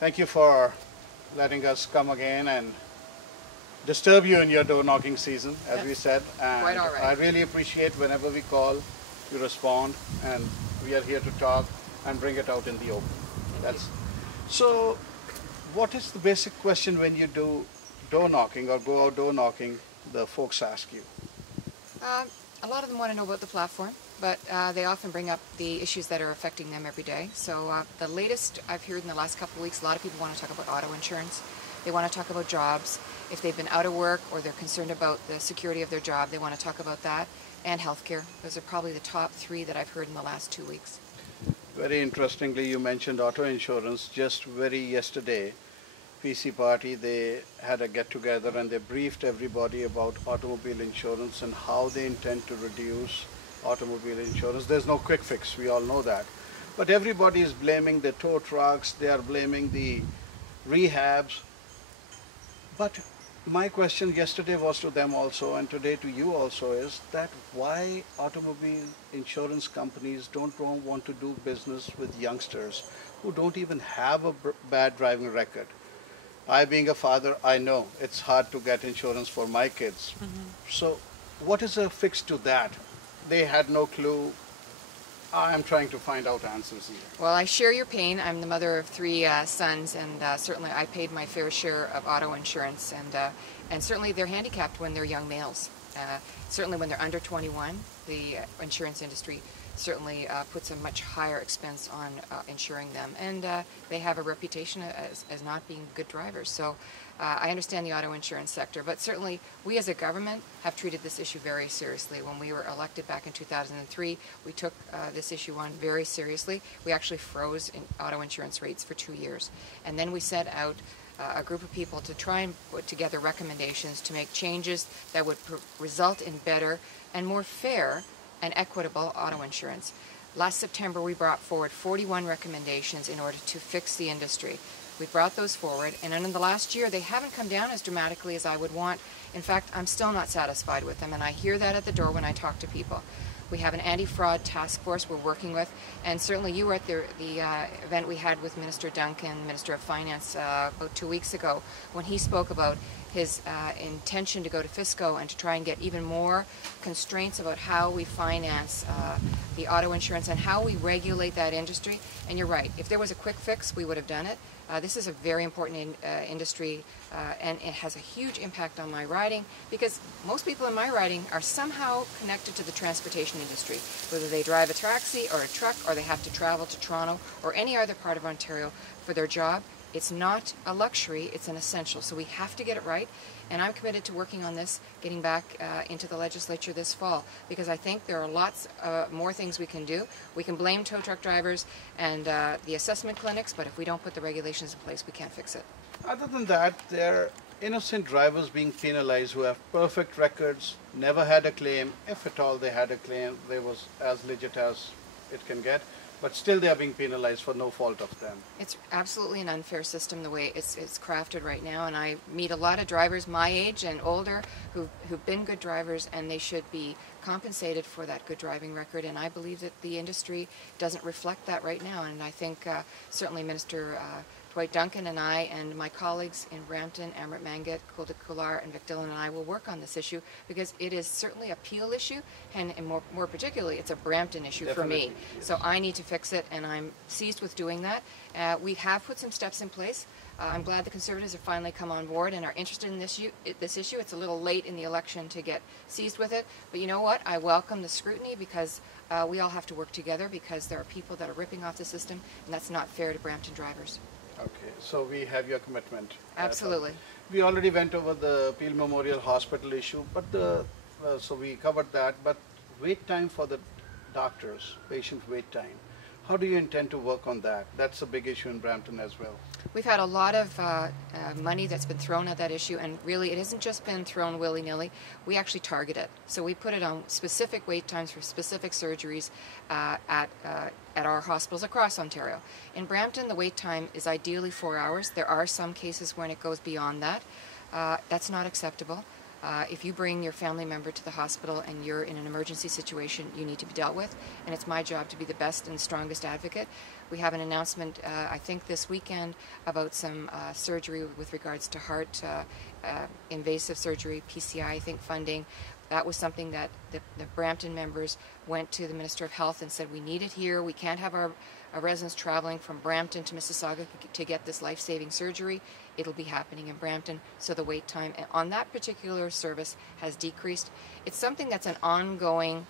Thank you for letting us come again and disturb you in your door knocking season, as we said. And Quite all right. I really appreciate whenever we call, you respond, and we are here to talk and bring it out in the open. That's so. What is the basic question when you do door knocking or go out door knocking? The folks ask you. A lot of them want to know about the platform, but they often bring up the issues that are affecting them every day. So the latest I've heard in the last couple of weeks, a lot of people want to talk about auto insurance. They want to talk about jobs. If they've been out of work or they're concerned about the security of their job, they want to talk about that. And healthcare. Those are probably the top three that I've heard in the last 2 weeks. Very interestingly, you mentioned auto insurance. Just very yesterday, PC party, they had a get together and they briefed everybody about automobile insurance and how they intend to reduce automobile insurance. There's no quick fix, we all know that. But everybody is blaming the tow trucks, they are blaming the rehabs. But my question yesterday was to them also, and today to you also, is that why automobile insurance companies don't want to do business with youngsters who don't even have a bad driving record. I, being a father, I know it's hard to get insurance for my kids. So what is a fix to that? They had no clue. I'm trying to find out answers here. Well, I share your pain. I'm the mother of three sons, and certainly I paid my fair share of auto insurance, and certainly they're handicapped when they're young males. Certainly when they're under 21, the insurance industry certainly puts a much higher expense on insuring them, and they have a reputation as not being good drivers. So I understand the auto insurance sector, but certainly we as a government have treated this issue very seriously. When we were elected back in 2003, we took this issue on very seriously. We actually froze auto insurance rates for 2 years, and then we set out a group of people to try and put together recommendations to make changes that would result in better and more fair and equitable auto insurance. Last September, we brought forward 41 recommendations in order to fix the industry. We brought those forward, and in the last year, they haven't come down as dramatically as I would want. In fact, I'm still not satisfied with them, and I hear that at the door when I talk to people. We have an anti-fraud task force we're working with, and certainly you were at the event we had with Minister Duncan, Minister of Finance, about 2 weeks ago, when he spoke about his intention to go to FISCO and to try and get even more constraints about how we finance the auto insurance and how we regulate that industry. And you're right, if there was a quick fix, we would have done it. This is a very important industry, and it has a huge impact on my riding, because most people in my riding are somehow connected to the transportation industry, whether they drive a taxi or a truck, or they have to travel to Toronto or any other part of Ontario for their job. It's not a luxury, it's an essential. So we have to get it right, and I'm committed to working on this, getting back into the legislature this fall, because I think there are lots more things we can do. We can blame tow truck drivers and the assessment clinics, but if we don't put the regulations in place, we can't fix it. Other than that, there are innocent drivers being penalized who have perfect records, never had a claim. If at all they had a claim, they was as legit as it can get. But still they are being penalized for no fault of them. It's absolutely an unfair system the way it's crafted right now, and I meet a lot of drivers my age and older who've been good drivers, and they should be compensated for that good driving record, and I believe that the industry doesn't reflect that right now, and I think certainly Minister Dwight Duncan and I and my colleagues in Brampton, Amrit Mangat, Kuldik Kular, and Vic Dillon and I will work on this issue, because it is certainly a Peel issue, and more particularly, it's a Brampton issue. Definitely, for me. yes. So I need to fix it, and I'm seized with doing that. We have put some steps in place. I'm glad the Conservatives have finally come on board and are interested in this issue. It's a little late in the election to get seized with it, but you know what? I welcome the scrutiny, because we all have to work together, because there are people that are ripping off the system, and that's not fair to Brampton drivers. Okay, so we have your commitment. Absolutely. We already went over the Peel Memorial Hospital issue, but so we covered that. But wait time for the doctors, patient wait time. How do you intend to work on that? That's a big issue in Brampton as well. We've had a lot of money that's been thrown at that issue, and really it hasn't just been thrown willy-nilly. We actually target it. So we put it on specific wait times for specific surgeries at our hospitals across Ontario. In Brampton, the wait time is ideally 4 hours. There are some cases when it goes beyond that. That's not acceptable. If you bring your family member to the hospital and you're in an emergency situation, you need to be dealt with, and it's my job to be the best and strongest advocate. We have an announcement, I think this weekend, about some surgery with regards to heart, invasive surgery, PCI, I think, funding. That was something that the Brampton members went to the Minister of Health and said, we need it here. We can't have our residents traveling from Brampton to Mississauga to get this life-saving surgery. It'll be happening in Brampton, so the wait time on that particular service has decreased. It's something that's an ongoing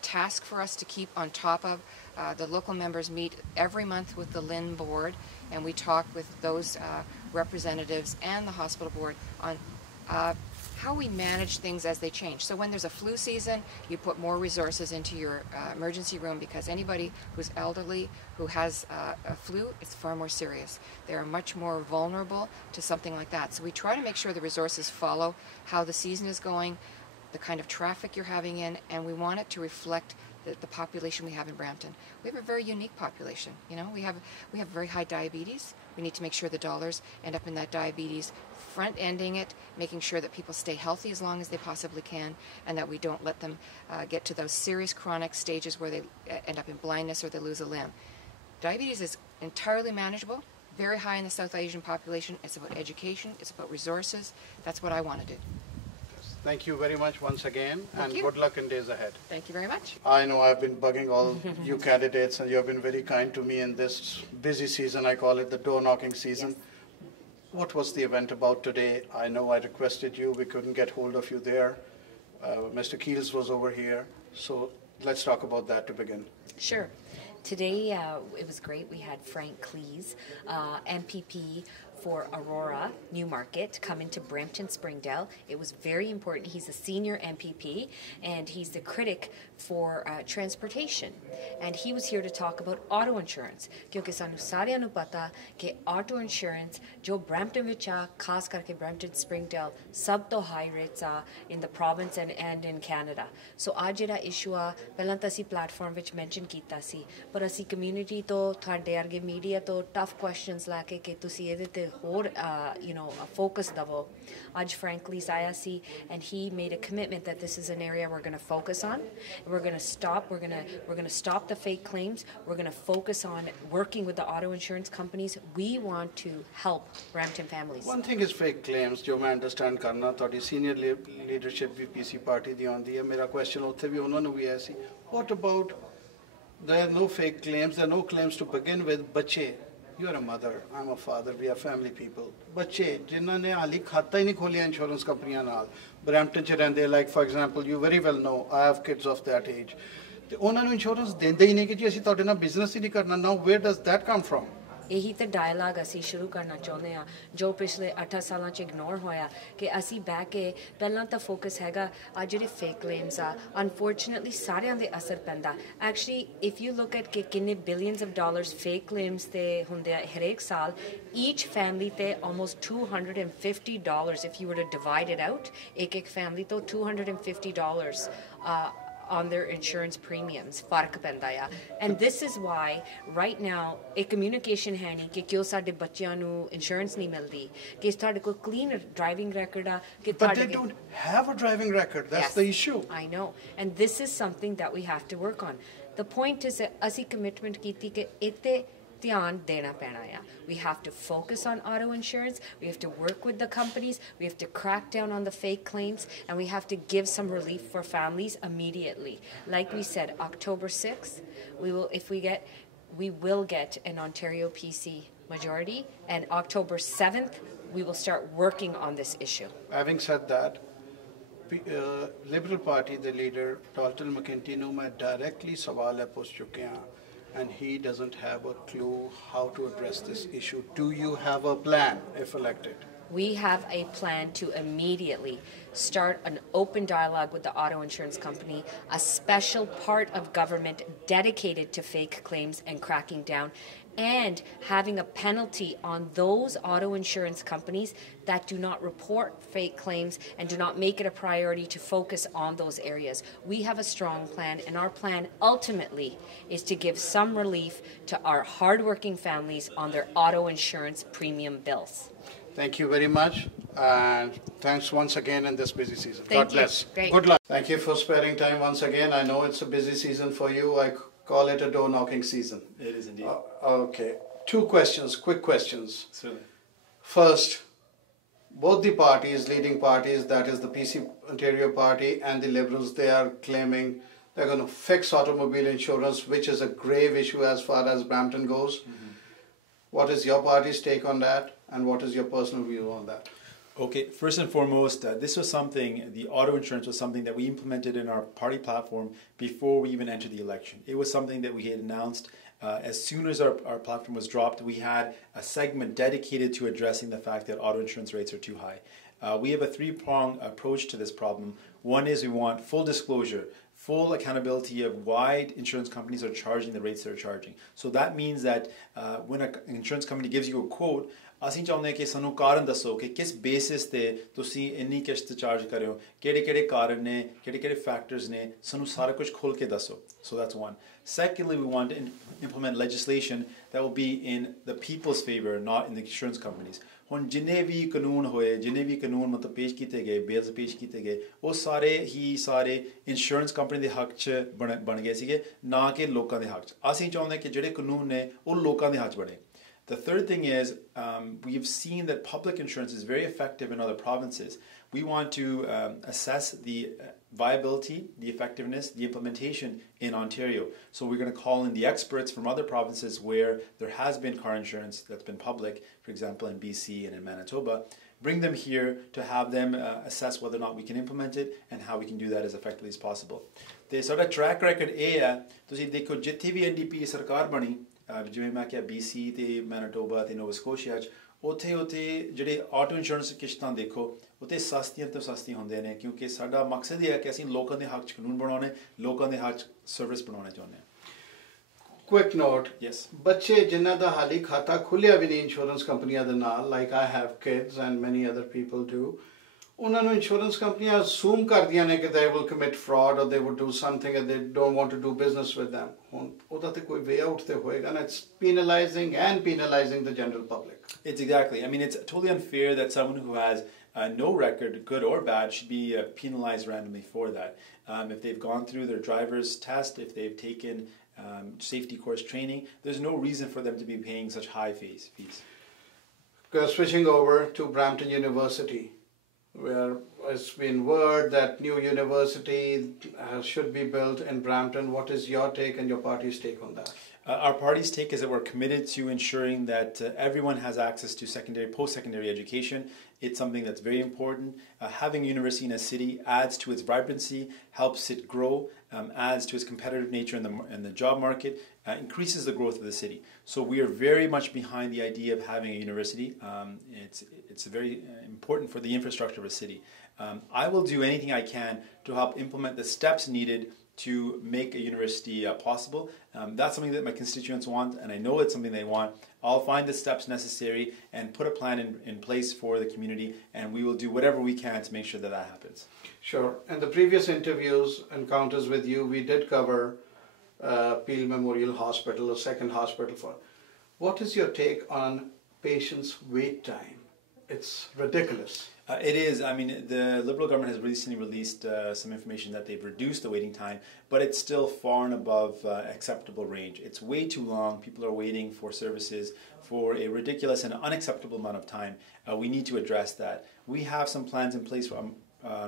task for us to keep on top of. The local members meet every month with the LIN board, and we talk with those representatives and the hospital board on how we manage things as they change. So when there's a flu season, you put more resources into your emergency room, because anybody who's elderly, who has a flu, it's far more serious. They are much more vulnerable to something like that. So we try to make sure the resources follow how the season is going, the kind of traffic you're having in, and we want it to reflect the population we have in Brampton. We have a very unique population. You know, we have very high diabetes. We need to make sure the dollars end up in that diabetes, front-ending it, making sure that people stay healthy as long as they possibly can, and that we don't let them get to those serious chronic stages where they end up in blindness or they lose a limb. Diabetes is entirely manageable, very high in the South Asian population. It's about education, it's about resources. That's what I want to do. Thank you very much once again, Thank and you. good luck in days ahead. Thank you very much. I know I've been bugging all you candidates, and you have been very kind to me in this busy season. I call it the door-knocking season. Yes. What was the event about today? I know I requested you. We couldn't get hold of you there. Mr. Keels was over here. So let's talk about that to begin. Sure. Today, it was great. We had Frank Cleese, MPP for Aurora, Newmarket, come into Brampton, Springdale. It was very important. He's a senior MPP, and he's the critic for transportation. And he was here to talk about auto insurance. क्योंकि सानू सारिਆਂ ਨੂੰ ਪਤਾ कि auto insurance जो Brampton ਵਿੱਚ ਆ, ਖਾਸ ਕਰਕੇ Brampton, Springdale, ਸਭ ਤੋਂ high rates ਆ in the province and in Canada. So ਅੱਜ ਜਿਹੜਾ issue ਆ, ਪਹਿਲਾਂ ਤਾਂ ਅਸੀਂ platform ਵਿੱਚ mention ਕੀਤਾ ਸੀ, ਪਰ ਅਸੀਂ community ਤੋਂ, ਤੁਹਾਡੇ ਵਰਗੇ media ਤੋਂ tough questions ਲੈ ਕੇ ਕਿ ਤੁਸੀਂ ਇਹਦੇ ਤੇ ਹੋਰ focus ਦਵੋ. ਅੱਜ Frank Lees ਆਇਆ ਸੀ, and he made a commitment that this is an area we're going to focus on. We're going to stop. We're going to stop the fake claims. We're going to focus on working with the auto insurance companies. We want to help Brampton families. One thing is fake claims, जो मैं understand करना, थोड़ी senior leadership भी PC party दी आंदी है. मेरा question उत्थे भी उन्होंने भी ऐसी. What about there are no fake claims? There are no claims to begin with. बच्चे, you are a mother, I'm a father, we are family people. बच्चे जिन्हों ने हाली खाता ही नहीं खोलिया इंश्योरेंस कंपनियां नाल, Brampton च रहंदे, like for example, you very well know, I have kids of that age. ਤੇ ਉਹਨਾਂ ਨੂੰ ਇੰਸ਼ੋਰੈਂਸ ਦਿੰਦੇ ਹੀ ਨਹੀਂ ਕਿ ਜੀ ਅਸੀਂ ਤੁਹਾਡੇ ਨਾਲ ਬਿਜ਼ਨਸ ਹੀ ਨਹੀਂ ਕਰਨਾ. Now where does that come from? ਇਹੀ ਤਾਂ ਡਾਇਲਾਗ ਅਸੀਂ ਸ਼ੁਰੂ ਕਰਨਾ ਚਾਹੁੰਦੇ ਹਾਂ ਜੋ ਪਿਛਲੇ 8 ਸਾਲਾਂ 'ਚ ਇਗਨੋਰ ਹੋਇਆ ਕਿ ਅਸੀਂ ਬਹਿ ਕੇ ਪਹਿਲਾਂ ਤਾਂ ਫੋਕਸ ਹੈਗਾ ਆ ਜਿਹੜੇ ਫੇਕ ਕਲੇਮਸ ਆ ਅਨਫੋਰਚੂਨੇਟਲੀ ਸਾਰਿਆਂ ਦੇ ਅਸਰ ਪੈਂਦਾ actually if you look at ਕਿ ਕਿੰਨੇ billions of dollars fake claims ਤੇ ਹੁੰਦੇ ਆ ਹਰੇਕ ਸਾਲ ਈਚ ਫੈਮਿਲੀ ਤੇ almost $250 if you were to divide it out ਇੱਕ ਫੈਮਿਲੀ ਤੋਂ $250 on their insurance premiums fark ਪੈਂਦਾ ਆ and this is why right now a communication ਹੈ ਨਹੀਂ ਕਿ ਕਿਉਂ ਸਾਡੇ ਬੱਚਿਆਂ ਨੂੰ insurance ਨਹੀਂ ਮਿਲਦੀ ਕਿ ਤੁਹਾਡੇ ਕੋਲ clean driving record ਆ ਕਿ but they don't have a driving record. That's the issue. I know, and this is something that we have to work on. The point is that ਅਸੀਂ commitment ਕੀਤੀ ਕਿ ਇੱਥੇ ਧਿਆਨ ਦੇਣਾ ਪੈਣਾ ਆ. We have to focus on auto insurance, we have to work with the companies, we have to crack down on the fake claims, and we have to give some relief for families immediately. Like we said, October 6th, we will get an Ontario PC majority, and October 7th, we will start working on this issue. Having said that, Liberal Party, the leader, Dalton McKenty, ਨੂੰ ਮੈਂ directly ਸਵਾਲ ਹੈ ਪੁੱਛ ਚੁੱਕਿਆ and he doesn't have a clue how to address this issue. Do you have a plan if elected? We have a plan to immediately start an open dialogue with the auto insurance company, a special part of government dedicated to fake claims and cracking down, and having a penalty on those auto insurance companies that do not report fake claims and do not make it a priority to focus on those areas. We have a strong plan, and our plan ultimately is to give some relief to our hardworking families on their auto insurance premium bills. Thank you very much, and thanks once again in this busy season. Thank God you. bless. Great. Good luck. Thank you for sparing time once again. I know it's a busy season for you. I call it a door knocking season. It is indeed. Okay. 2 questions, quick questions. Certainly. First, both the parties, leading parties, that is the PC Ontario Party and the Liberals, they are claiming they're going to fix automobile insurance, which is a grave issue as far as Brampton goes. What is your party's take on that, and what is your personal view on that? Okay, first and foremost, this was something, the auto insurance was something that we implemented in our party platform before we even entered the election. It was something that we had announced as soon as our platform was dropped. We had a segment dedicated to addressing the fact that auto insurance rates are too high. We have a 3-pronged approach to this problem. One is we want full disclosure, full accountability of why insurance companies are charging the rates they're charging. So that means that when an insurance company gives you a quote, ਅਸੀਂ ਚਾਹੁੰਦੇ ਕਿ ਸਾਨੂੰ ਕਾਰਨ ਦੱਸੋ ਕਿ ਕਿਸ basis ਤੇ ਤੁਸੀਂ ਇੰਨੀ ਕਿਸ਼ਤ ਚਾਰਜ ਕਰ ਰਹੇ ਹੋ, ਕਿਹੜੇ ਕਾਰਨ ਨੇ, ਕਿਹੜੇ ਫੈਕਟਰਸ ਨੇ, ਸਾਨੂੰ ਸਾਰਾ ਕੁਝ ਖੋਲ ਕੇ ਦੱਸੋ. So that's one. Secondly, we want to implement legislation that will be in the people's favor, not in the insurance companies. ਹੁਣ ਜਿੰਨੇ ਵੀ ਕਾਨੂੰਨ ਹੋਏ, ਜਿੰਨੇ ਵੀ ਕਾਨੂੰਨ ਮਤਲਬ ਪੇਸ਼ ਕੀਤੇ ਗਏ, ਬਿਲਸ ਪੇਸ਼ ਕੀਤੇ ਗਏ, ਉਹ ਸਾਰੇ ਇੰਸ਼ੋਰੈਂਸ ਕੰਪਨੀ ਦੇ ਹੱਕ 'ਚ ਬਣ ਗਏ ਸੀਗੇ, ਨਾ ਕਿ ਲੋਕਾਂ ਦੇ ਹੱਕ 'ਚ. ਅਸੀਂ ਚਾਹੁੰਦੇ ਕਿ ਜਿਹੜੇ ਕਾਨੂੰਨ ਨੇ ਉਹ ਲੋਕਾਂ ਦੇ ਹੱਕ 'ਚ ਬਣੇ. The third thing is we've seen that public insurance is very effective in other provinces. We want to assess the viability, the effectiveness, the implementation in Ontario. So we're going to call in the experts from other provinces where there has been car insurance that's been public, for example in BC and in Manitoba, bring them here to have them assess whether or not we can implement it and how we can do that as effectively as possible. The sort of track record ਇਹ ਹੈ, ਤੁਸੀਂ ਦੇਖੋ ਜਿੱਥੇ ਵੀ NDP ਸਰਕਾਰ ਬਣੀ, ਜਿਵੇਂ ਮੈਂ ਕਿਹਾ BC ਤੇ ਮੈਨੀਟੋਬਾ ਤੇ ਨੋਵਾ ਸਕੋਸ਼ੀਆ 'ਚ, ਉੱਥੇ ਜਿਹੜੇ ਆਟੋ ਇੰਸ਼ੋਰੈਂਸ ਕਿਸ਼ਤਾਂ ਦੇਖੋ, ਉੱਥੇ ਸਸਤੀਆਂ ਤੋਂ ਸਸਤੀਆਂ ਹੁੰਦੀਆਂ ਨੇ, ਕਿਉਂਕਿ ਸਾਡਾ ਮਕਸਦ ਇਹ ਹੈ ਕਿ ਅਸੀਂ ਲੋਕਾਂ ਦੇ ਹੱਕ 'ਚ ਕਾਨੂੰਨ ਬਣਾਉਣੇ, ਲੋਕਾਂ ਦੇ ਹੱਕ 'ਚ ਸਰਵਿਸ ਬਣਾਉਣਾ ਚਾਹੁੰਦੇ ਹਾਂ. Quick note. Yes. ਬੱਚੇ ਜਿਨ੍ਹਾਂ ਦਾ ਹਾਲੀ ਖਾਤਾ ਖੁੱਲਿਆ ਵੀ ਨਹੀਂ ਇੰਸ਼ੋਰੈਂਸ ਕੰਪਨੀਆਂ ਦੇ ਨਾਲ, like I have kids and many other people do, ਉਹਨਾਂ ਨੂੰ ਇੰਸ਼ੋਰੈਂਸ ਕੰਪਨੀਆਂ assume ਕਰਦੀਆਂ ਨੇ ਕਿ they will commit fraud or they would do something and they don't want to do business with them. ਹੁਣ ਉਹਦਾ ਤੇ ਕੋਈ way out ਤੇ ਹੋਏਗਾ ਨਾ. It's penalizing the general public. It's exactly. I mean, it's totally unfair that someone who has no record, good or bad, should be penalized randomly for that. If they've gone through their driver's test, if they've taken safety course training, there's no reason for them to be paying such high fees. Switching over to Brampton University, where it's been word that new university should be built in Brampton. What is your take and your party's take on that? Our party's take is that we're committed to ensuring that everyone has access to post-secondary education. It's something that's very important. Having a university in a city adds to its vibrancy, helps it grow, adds to its competitive nature in the job market, increases the growth of the city. So we are very much behind the idea of having a university. It's very important for the infrastructure of a city. I will do anything I can to help implement the steps needed to make a university possible. That's something that my constituents want, and I know it's something they want. I'll find the steps necessary and put a plan in place for the community, and we will do whatever we can to make sure that that happens. Sure. In the previous encounters with you, we did cover Peel Memorial Hospital, a second hospital. What is your take on patients' wait time? It's ridiculous. It is. I mean, the Liberal government has recently released some information that they've reduced the waiting time, but it's still far and above acceptable range. It's way too long. People are waiting for services for a ridiculous and unacceptable amount of time. We need to address that. We have some plans in place on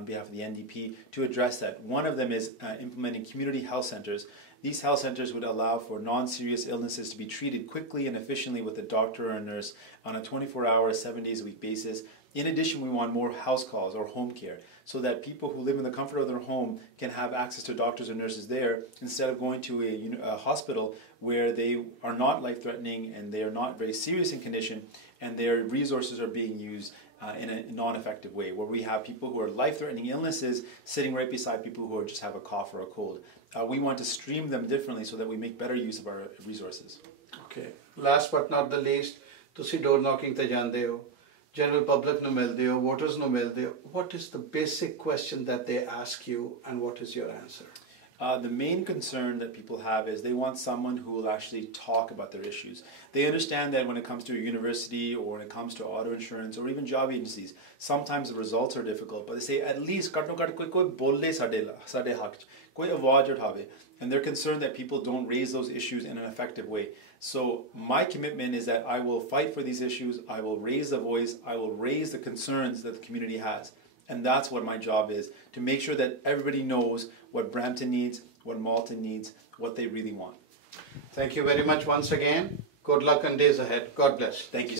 behalf of the NDP to address that. One of them is implementing community health centers. These health centers would allow for non-serious illnesses to be treated quickly and efficiently with a doctor or a nurse on a 24-hour, 7 days a week basis. In addition, we want more house calls or home care so that people who live in the comfort of their home can have access to doctors or nurses there instead of going to a hospital where they are not life-threatening and they are not very serious in condition and their resources are being used in a non-effective way, where we have people who are life-threatening illnesses sitting right beside people who just have a cough or a cold. We want to stream them differently so that we make better use of our resources. Okay. Last but not the least, ਤੁਸੀਂ door knocking ਤੇ ਜਾਂਦੇ ਹੋ, general public ਨੂੰ ਮਿਲਦੇ ਹੋ, voters ਨੂੰ ਮਿਲਦੇ ਹੋ. What is the basic question that they ask you and what is your answer? The main concern that people have is they want someone who will actually talk about their issues. They understand that when it comes to a university or when it comes to auto insurance or even job agencies, sometimes the results are difficult, but they say at least koi bolle sade haq ch, koi awaaz uthave. And they're concerned that people don't raise those issues in an effective way. So my commitment is that I will fight for these issues, I will raise the voice, I will raise the concerns that the community has. And that's what my job is, to make sure that everybody knows what Brampton needs, what Malton needs, what they really want. Thank you very much once again. Good luck on days ahead. God bless. Thank you.